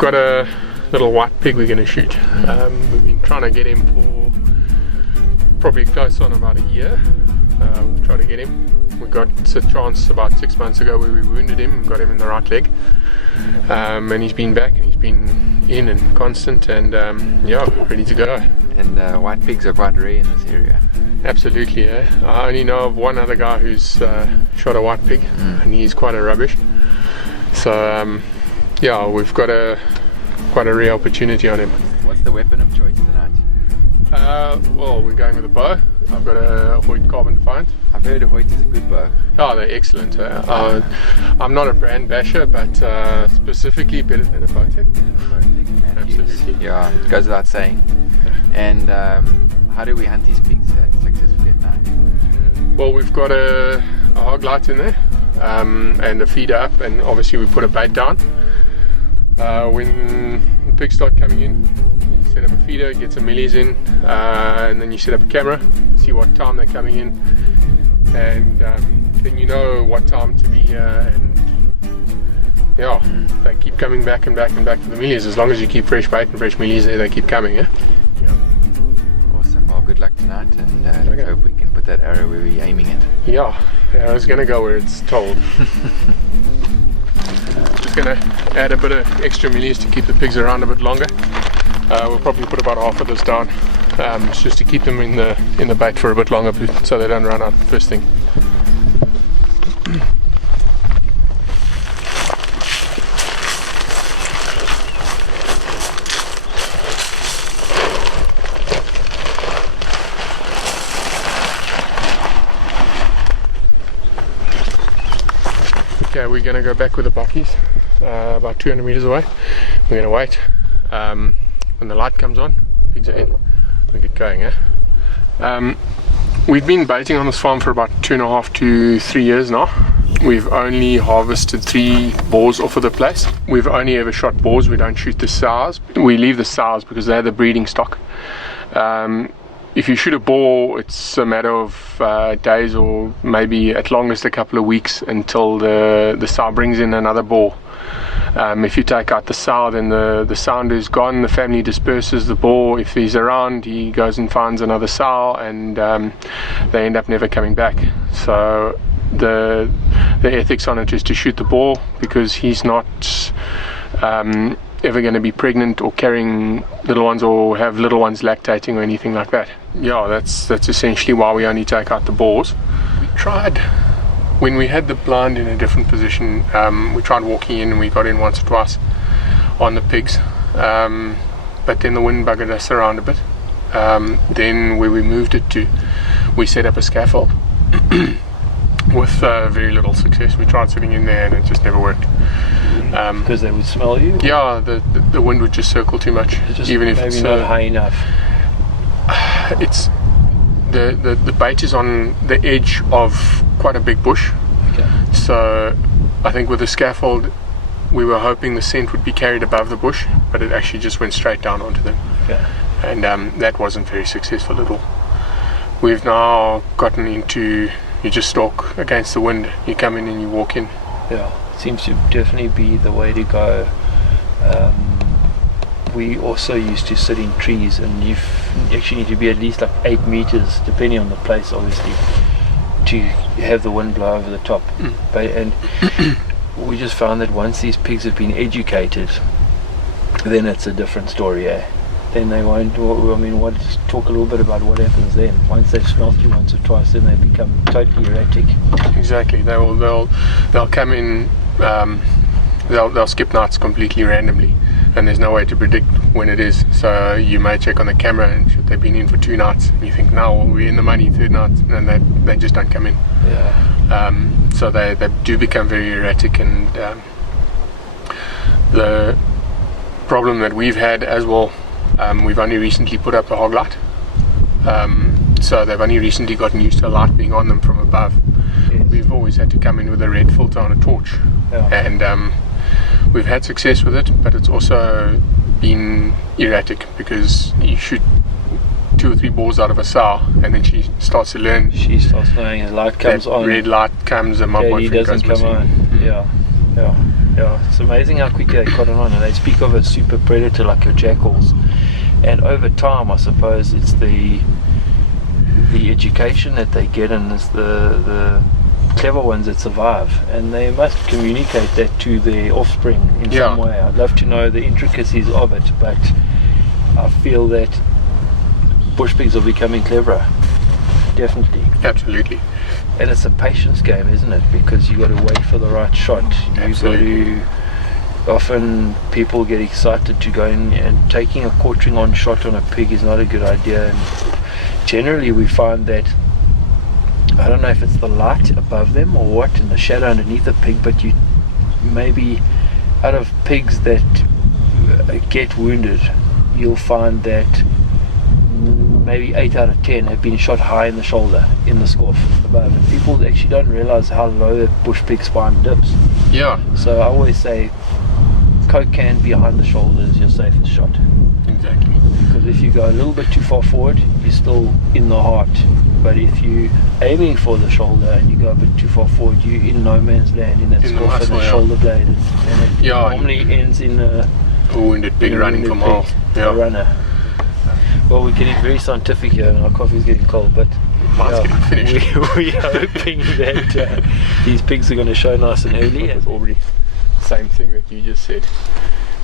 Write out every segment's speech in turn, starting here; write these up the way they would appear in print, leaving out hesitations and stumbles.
got a little white pig we're going to shoot. We've been trying to get him for probably close on about a year. We've tried to get him. We got a chance about 6 months ago where we wounded him and got him in the right leg. And he's been back and he's been in and constant and yeah, ready to go. And white pigs are quite rare in this area. Absolutely, yeah. I only know of one other guy who's shot a white pig and he's quite a rubbish. So yeah, we've got quite a rare opportunity on him. What's the weapon of choice tonight? Well, we're going with a bow. I've got a Hoyt Carbon Defiant. I've heard a Hoyt is a good bow. Oh, they're excellent. I'm not a brand basher, but specifically better than a Bowtech. Absolutely. Yeah, it goes without saying. And how do we hunt these pigs successfully at night? Well, we've got a hog light in there and a feeder up, and obviously we put a bait down. When the pigs start coming in, you set up a feeder, get some millies in, and then you set up a camera, see what time they're coming in, and then you know what time to be here, and yeah, they keep coming back and back and back for the millies. As long as you keep fresh bait and fresh millies there, they keep coming. Yeah. Awesome. Well, good luck tonight, and let's hope we can put that arrow where we're aiming it. Yeah, I was gonna go where it's told. Just gonna add a bit of extra millies to keep the pigs around a bit longer. We'll probably put about half of this down, just to keep them in the bait for a bit longer, so they don't run out first thing. Okay, we're going to go back with the buckies, about 200 meters away. We're going to wait. When the light comes on, pigs are in. We'll get going, eh? We've been baiting on this farm for about 2.5 to 3 years now. We've only harvested 3 boars off of the place. We've only ever shot boars. We don't shoot the sows. We leave the sows because they're the breeding stock. If you shoot a boar, it's a matter of days or maybe at longest a couple of weeks until the sow brings in another boar. If you take out the sow, then the sounder is gone, the family disperses. The boar, if he's around, he goes and finds another sow, and they end up never coming back. So the ethics on it is to shoot the boar, because he's not ever going to be pregnant or carrying little ones or have little ones lactating or anything like that. Yeah, that's essentially why we only take out the boars. We tried, when we had the blind in a different position, we tried walking in and we got in once or twice on the pigs, but then the wind buggered us around a bit. Then where we moved it to, we set up a scaffold with very little success. We tried sitting in there and it just never worked. Because they would smell you? Yeah, the wind would just circle too much. Even if it's not high enough. It's the bait is on the edge of quite a big bush. Okay. So I think with the scaffold we were hoping the scent would be carried above the bush, but it actually just went straight down onto them. Okay. And that wasn't very successful at all. We've now gotten into, you just stalk against the wind, you come in and you walk in. Yeah, seems to definitely be the way to go. We also used to sit in trees, and you actually need to be at least like 8 meters, depending on the place obviously, to have the wind blow over the top. And we just found that once these pigs have been educated, then it's a different story, eh? Then they won't, I mean, just talk a little bit about what happens then. Once they've smelt you once or twice, then they become totally erratic. Exactly, they'll come in, they'll skip nights completely randomly, and there's no way to predict when it is. So you may check on the camera and should they've been in for 2 nights, and you think, now we're in the money, 3rd night, and they just don't come in. Yeah. So they do become very erratic, and the problem that we've had as well, we've only recently put up the hog light, so they've only recently gotten used to a light being on them from above. Yes. We've always had to come in with a red filter on a torch. Yeah. And we've had success with it, but it's also been erratic, because you shoot 2 or 3 boars out of a sow, and then she starts to learn. She starts knowing the light comes on. Red light comes and my boyfriend goes missing. Yeah. Yeah, it's amazing how quickly they cotton on, and they speak of a super predator like your jackals. And over time, I suppose it's the education that they get, and it's the clever ones that survive, and they must communicate that to their offspring in some way. I'd love to know the intricacies of it, but I feel that bush pigs are becoming cleverer, definitely. Absolutely. And it's a patience game, isn't it? Because you got to wait for the right shot. Absolutely. Often people get excited to go in, and taking a quartering on shot on a pig is not a good idea. And generally we find that, I don't know if it's the light above them or what, and the shadow underneath the pig, but you maybe, out of pigs that get wounded, you'll find that maybe 8 out of 10 have been shot high in the shoulder, in the scoff above. And people actually don't realize how low the bush pig spine dips. Yeah. So I always say, Coke can behind the shoulder is your safest shot. Exactly. Because if you go a little bit too far forward, you're still in the heart. But if you're aiming for the shoulder and you go a bit too far forward, you're in no man's land in that scoff and the shoulder blade. And it normally ends in a wounded pig running for miles. A runner. Well, we're getting very scientific here, and our coffee's getting cold, but mine's getting finished. We are hoping that these pigs are going to show nice and early. It's already the same thing that you just said.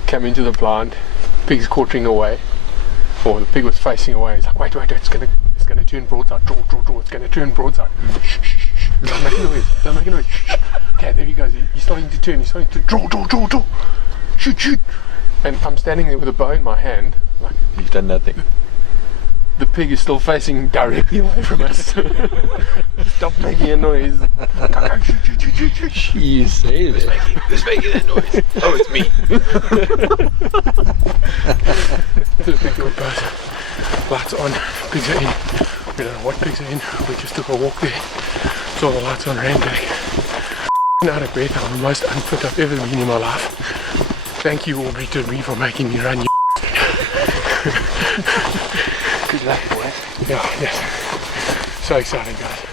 Come into the blind, pig's quartering away, or the pig was facing away. It's like, wait, it's gonna turn broadside. Draw. It's gonna turn broadside. Shh. Don't make a noise. Shh. Okay, there he goes. He's starting to turn. He's starting to draw. Shoot. And I'm standing there with a bow in my hand, like, You've done nothing. the pig is still facing directly away from us. Stop making a noise. Shoot. You say that. Who's making that noise? Oh, it's me. There's a big good bird. Lights on. Pigs are in. We don't know what pigs are in. We just took a walk there. Saw the lights on, ran back. Out of breath. I'm the most unfit I've ever been in my life. Thank you, Aubrey, to me for making me run. Good luck, boy. Yeah, yes. So excited, guys.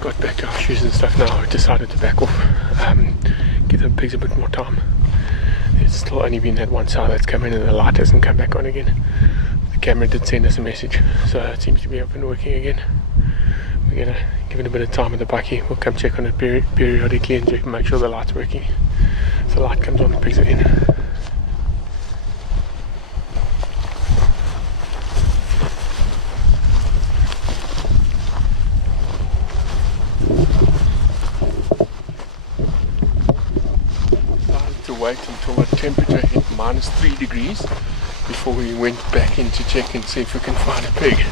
Got back to our shoes and stuff now. We decided to back off, give the pigs a bit more time. It's still only been that one sow that's come in and the light hasn't come back on again. The camera did send us a message, so it seems to be up and working again. We're gonna give it a bit of time with the bucky. We'll come check on it periodically and check, make sure the light's working. So the light comes on, the pigs are in. Wait until the temperature hit -3 degrees before we went back in to check and see if we can find a pig.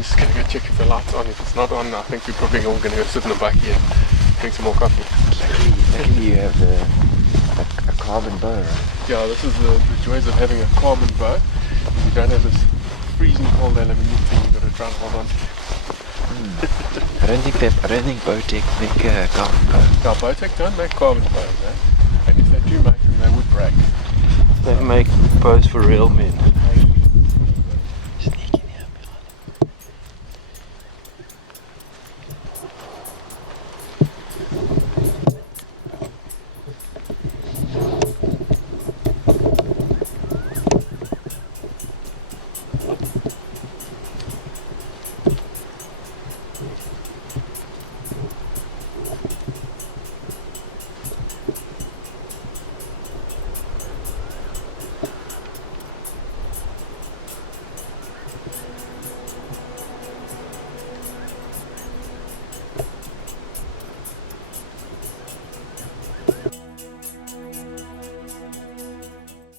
Just gonna go check if the light's on. If it's not on, I think we're probably all gonna go sit in the bucky and drink some more coffee. Luckily you have a carbon bow, right? Yeah, this is the joys of having a carbon bow. If you don't have this freezing cold aluminium thing, you've got to try and hold on to. I don't think Bowtech make a carbon bow. No, Bowtech don't make carbon bows, eh? And if they do make them, they would break. They make bows for real men. Sneaking here behind.